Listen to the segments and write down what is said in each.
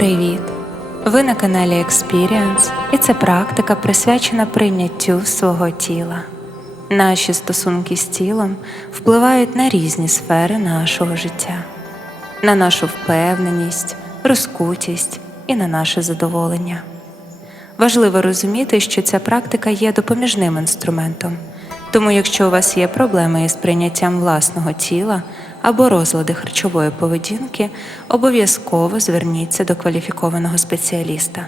Привіт! Ви на каналі Experience, і це практика присвячена прийняттю свого тіла. Наші стосунки з тілом впливають на різні сфери нашого життя, на нашу впевненість, розкутість і на наше задоволення. Важливо розуміти, що ця практика є допоміжним інструментом, тому якщо у вас є проблеми із прийняттям власного тіла або розлади харчової поведінки, обов'язково зверніться до кваліфікованого спеціаліста.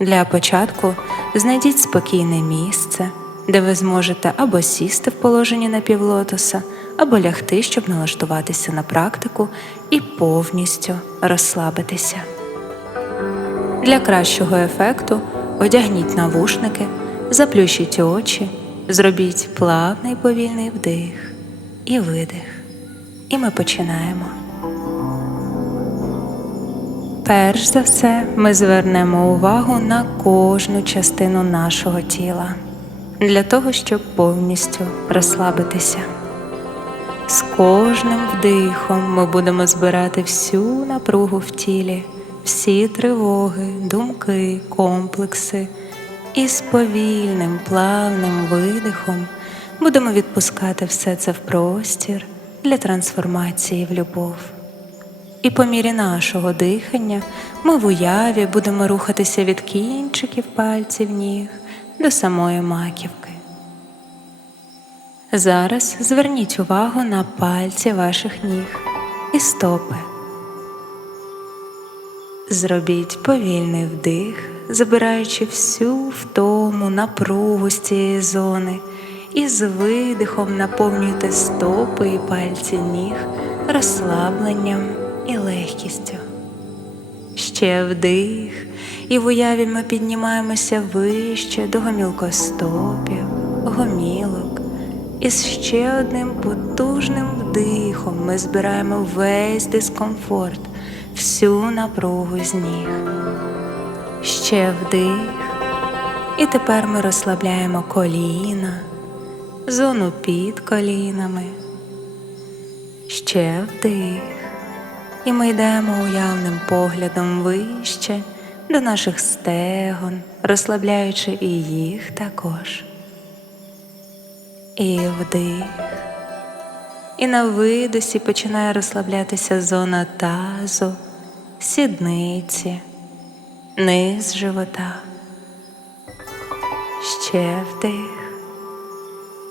Для початку знайдіть спокійне місце, де ви зможете або сісти в положенні напівлотоса, або лягти, щоб налаштуватися на практику і повністю розслабитися. Для кращого ефекту одягніть навушники, заплющіть очі, зробіть плавний повільний вдих і видих. І ми починаємо. Перш за все, ми звернемо увагу на кожну частину нашого тіла для того, щоб повністю розслабитися. З кожним вдихом ми будемо збирати всю напругу в тілі, всі тривоги, думки, комплекси, і з повільним, плавним видихом будемо відпускати все це в простір для трансформації в любов. І по мірі нашого дихання ми в уяві будемо рухатися від кінчиків пальців ніг до самої маківки. Зараз зверніть увагу на пальці ваших ніг і стопи. Зробіть повільний вдих, забираючи всю втому напругу з цієї зони, і з видихом наповнюйте стопи і пальці ніг розслабленням і легкістю. Ще вдих, і в уяві ми піднімаємося вище до гомілкостопів, гомілок. І з ще одним потужним вдихом ми збираємо весь дискомфорт, всю напругу з ніг. Ще вдих. І тепер ми розслабляємо коліна, зону під колінами. Ще вдих. І ми йдемо уявним поглядом вище до наших стегон, розслабляючи і їх також. І вдих. І на видосі починає розслаблятися зона тазу, сідниці, низ живота. Ще вдих.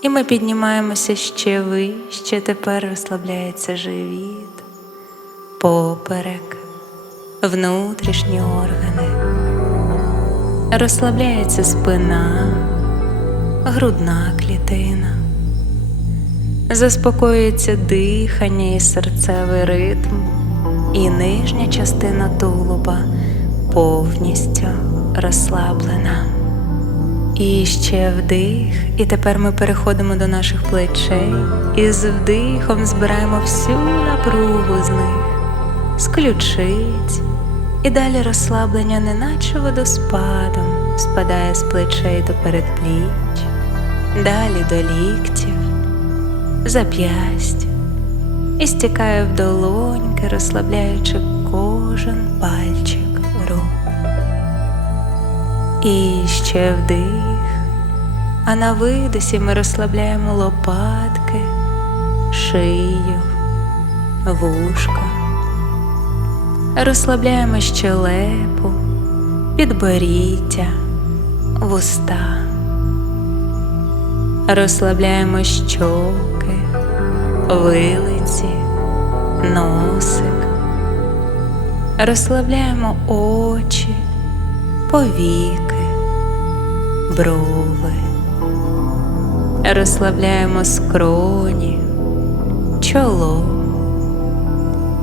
І ми піднімаємося ще вище, тепер розслабляється живіт, поперек, внутрішні органи. Розслабляється спина, грудна клітина. Заспокоюється дихання і серцевий ритм, і нижня частина тулуба повністю розслаблена. І ще вдих, і тепер ми переходимо до наших плечей. І з вдихом збираємо всю напругу з них, з ключиць, і далі розслаблення, неначе водоспадом, спадає з плечей до передпліч, далі до ліктів, зап'ястя і стікає в долоньки, розслабляючи кожен пальчик. І ще вдих, а на видосі ми розслабляємо лопатки, шию, вушка, розслабляємо щелепу, підборіддя, вуста, розслабляємо щоки, вилиці, носик, розслабляємо очі повіки, брови, розслабляємо скроні, чоло.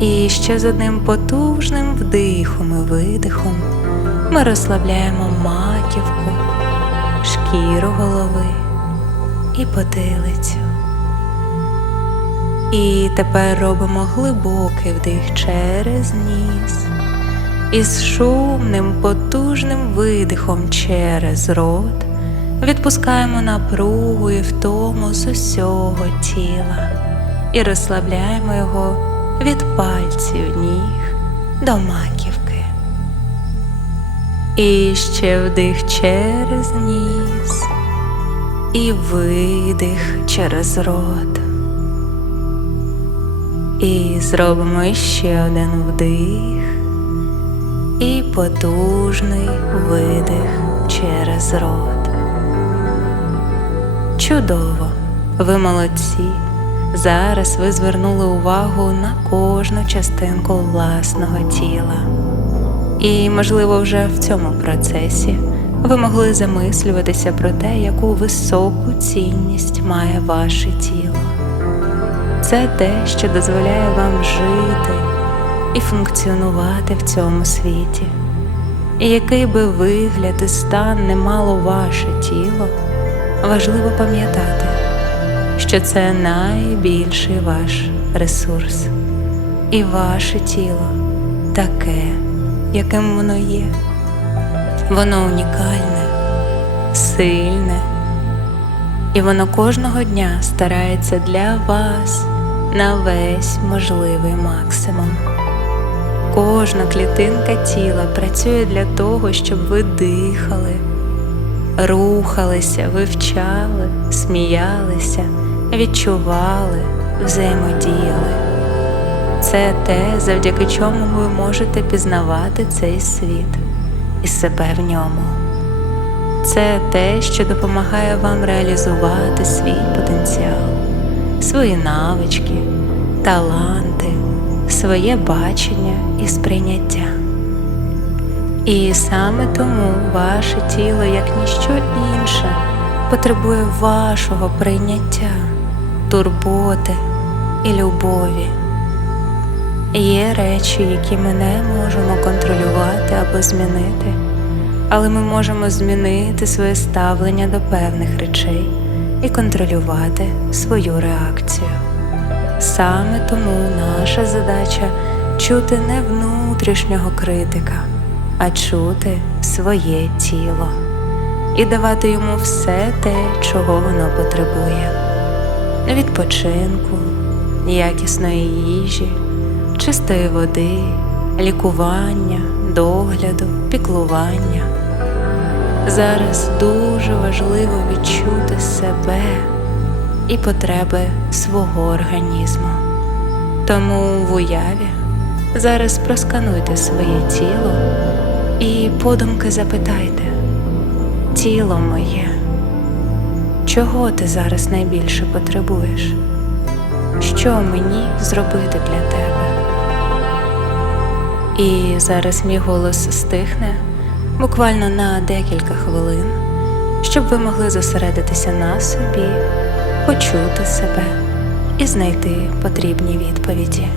І ще з одним потужним вдихом і видихом ми розслабляємо маківку, шкіру голови і потилицю. І тепер робимо глибокий вдих через ніс і з шумним, потужним видихом через рот відпускаємо напругу і втому з усього тіла і розслабляємо його від пальців ніг до маківки. І ще вдих через ніс, і видих через рот. І зробимо ще один вдих і потужний видих через рот. Чудово! Ви молодці! Зараз ви звернули увагу на кожну частинку власного тіла. І, можливо, вже в цьому процесі ви могли замислюватися про те, яку високу цінність має ваше тіло. Це те, що дозволяє вам жити і функціонувати в цьому світі. І який би вигляд і стан не мало ваше тіло, важливо пам'ятати, що це найбільший ваш ресурс, і ваше тіло таке, яким воно є. Воно унікальне, сильне, і воно кожного дня старається для вас на весь можливий максимум. Кожна клітинка тіла працює для того, щоб ви дихали, рухалися, вивчали, сміялися, відчували, взаємодіяли. Це те, завдяки чому ви можете пізнавати цей світ і себе в ньому. Це те, що допомагає вам реалізувати свій потенціал, свої навички, таланти, своє бачення і сприйняття. І саме тому ваше тіло, як ніщо інше, потребує вашого прийняття, турботи і любові. Є речі, які ми не можемо контролювати або змінити, але ми можемо змінити своє ставлення до певних речей і контролювати свою реакцію. Саме тому наша задача чути не внутрішнього критика, а чути своє тіло і давати йому все те, чого воно потребує: відпочинку, якісної їжі, чистої води, лікування, догляду, піклування. Зараз дуже важливо відчути себе і потреби свого організму. Тому в уяві зараз проскануйте своє тіло і подумки запитайте, тіло моє, чого ти зараз найбільше потребуєш? Що мені зробити для тебе? І зараз мій голос стихне буквально на декілька хвилин, щоб ви могли зосередитися на собі почути себе і знайти потрібні відповіді.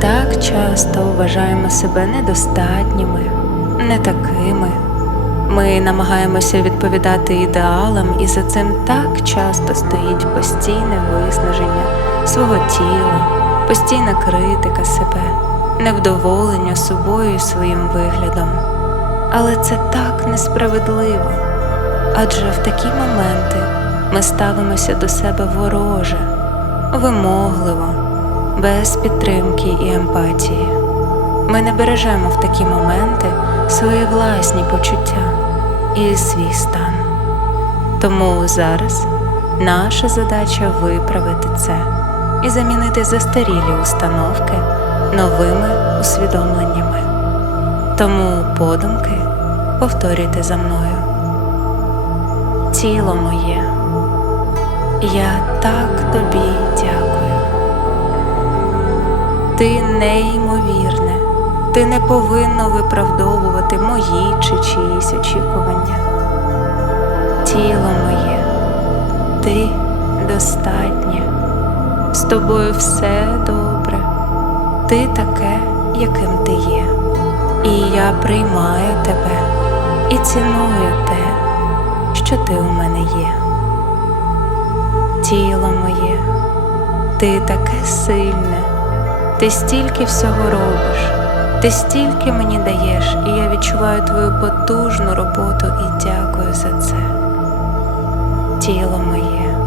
Так часто вважаємо себе недостатніми, не такими. Ми намагаємося відповідати ідеалам, і за цим так часто стоїть постійне виснаження свого тіла, постійна критика себе, невдоволення собою і своїм виглядом. Але це так несправедливо, адже в такі моменти ми ставимося до себе вороже, вимогливо, без підтримки і емпатії. Ми не бережемо в такі моменти свої власні почуття і свій стан. Тому зараз наша задача виправити це і замінити застарілі установки новими усвідомленнями. Тому подумки повторюйте за мною. Тіло моє, я так тобі. Ти неймовірне, ти не повинно виправдовувати мої чи чиїсь очікування. Тіло моє, ти достатнє, з тобою все добре, ти таке, яким ти є, і я приймаю тебе і ціную те, що ти у мене є. Тіло моє, ти таке сильне, ти стільки всього робиш, ти стільки мені даєш, і я відчуваю твою потужну роботу і дякую за це. Тіло моє,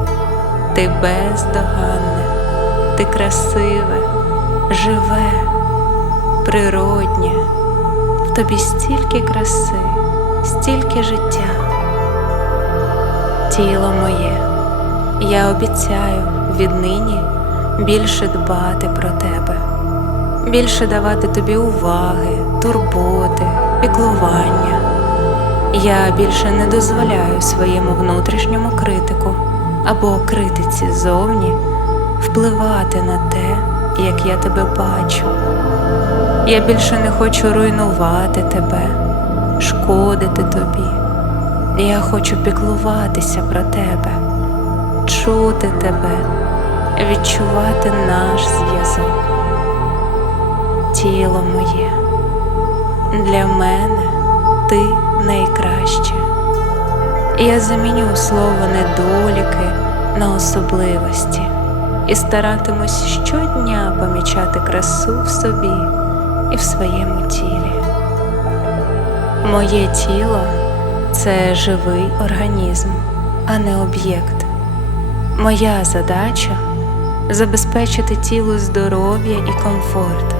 ти бездоганне, ти красиве, живе, природнє, в тобі стільки краси, стільки життя. Тіло моє, я обіцяю віднині більше дбати про тебе, більше давати тобі уваги, турботи, піклування. Я більше не дозволяю своєму внутрішньому критику або критиці зовні впливати на те, як я тебе бачу. Я більше не хочу руйнувати тебе, шкодити тобі. Я хочу піклуватися про тебе, чути тебе, відчувати наш зв'язок. Тіло моє, для мене ти найкраще. Я заміню слово недоліки на особливості і старатимусь щодня помічати красу в собі і в своєму тілі. Моє тіло це живий організм, а не об'єкт. Моя задача забезпечити тілу здоров'я і комфорт,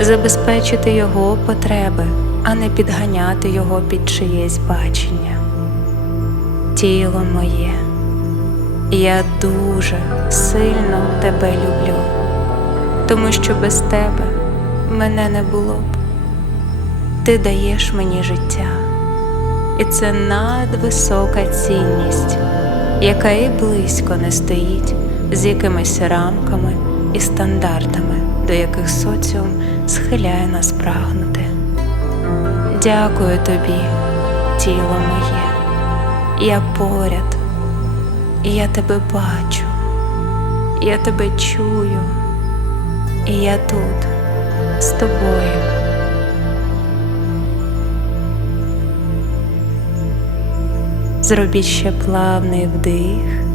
забезпечити його потреби, а не підганяти його під чиєсь бачення. Тіло моє, я дуже сильно тебе люблю, тому що без тебе мене не було б. Ти даєш мені життя, і це надвисока цінність, яка і близько не стоїть з якимись рамками і стандартами, до яких соціум схиляє нас прагнути. Дякую тобі, тіло моє, я поряд, я тебе бачу, я тебе чую, і я тут з тобою. Зробіть ще плавний вдих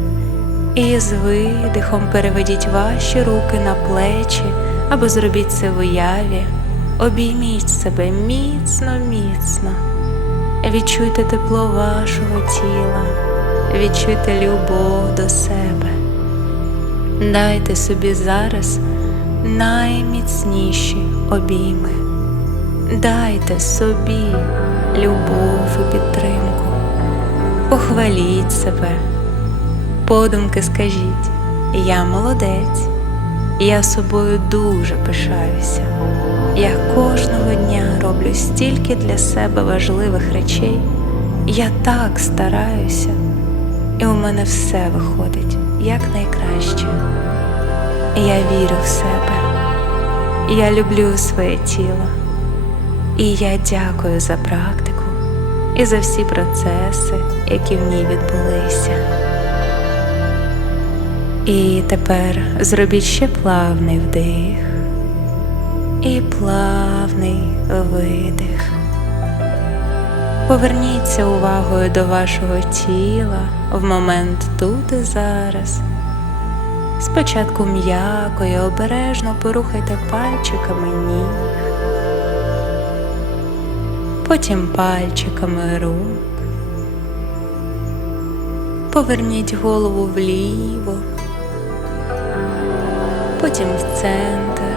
і з видихом переведіть ваші руки на плечі або зробіть це в уяві. Обійміть себе міцно, міцно. Відчуйте тепло вашого тіла, відчуйте любов до себе. Дайте собі зараз найміцніші обійми. Дайте собі любов і підтримку. Похваліть себе. Подумки скажіть, я молодець, я собою дуже пишаюся. Я кожного дня роблю стільки для себе важливих речей. Я так стараюся, і у мене все виходить як найкраще. Я вірю в себе, я люблю своє тіло, і я дякую за практику і за всі процеси, які в ній відбулися. І тепер зробіть ще плавний вдих і плавний видих. Поверніться увагою до вашого тіла в момент тут і зараз. Спочатку м'яко і обережно порухайте пальчиками ніг, потім пальчиками рук. Поверніть голову вліво, потім в центр,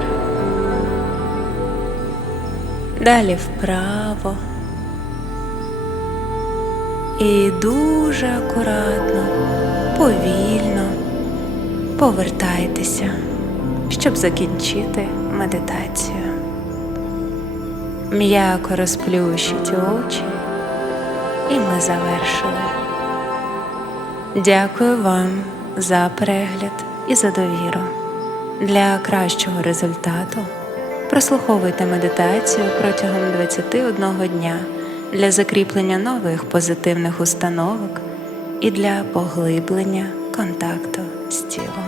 далі вправо. І дуже акуратно, повільно повертайтеся, щоб закінчити медитацію. М'яко розплющіть очі, і ми завершили. Дякую вам за перегляд і за довіру. Для кращого результату прослуховуйте медитацію протягом 21 дня для закріплення нових позитивних установок і для поглиблення контакту з тілом.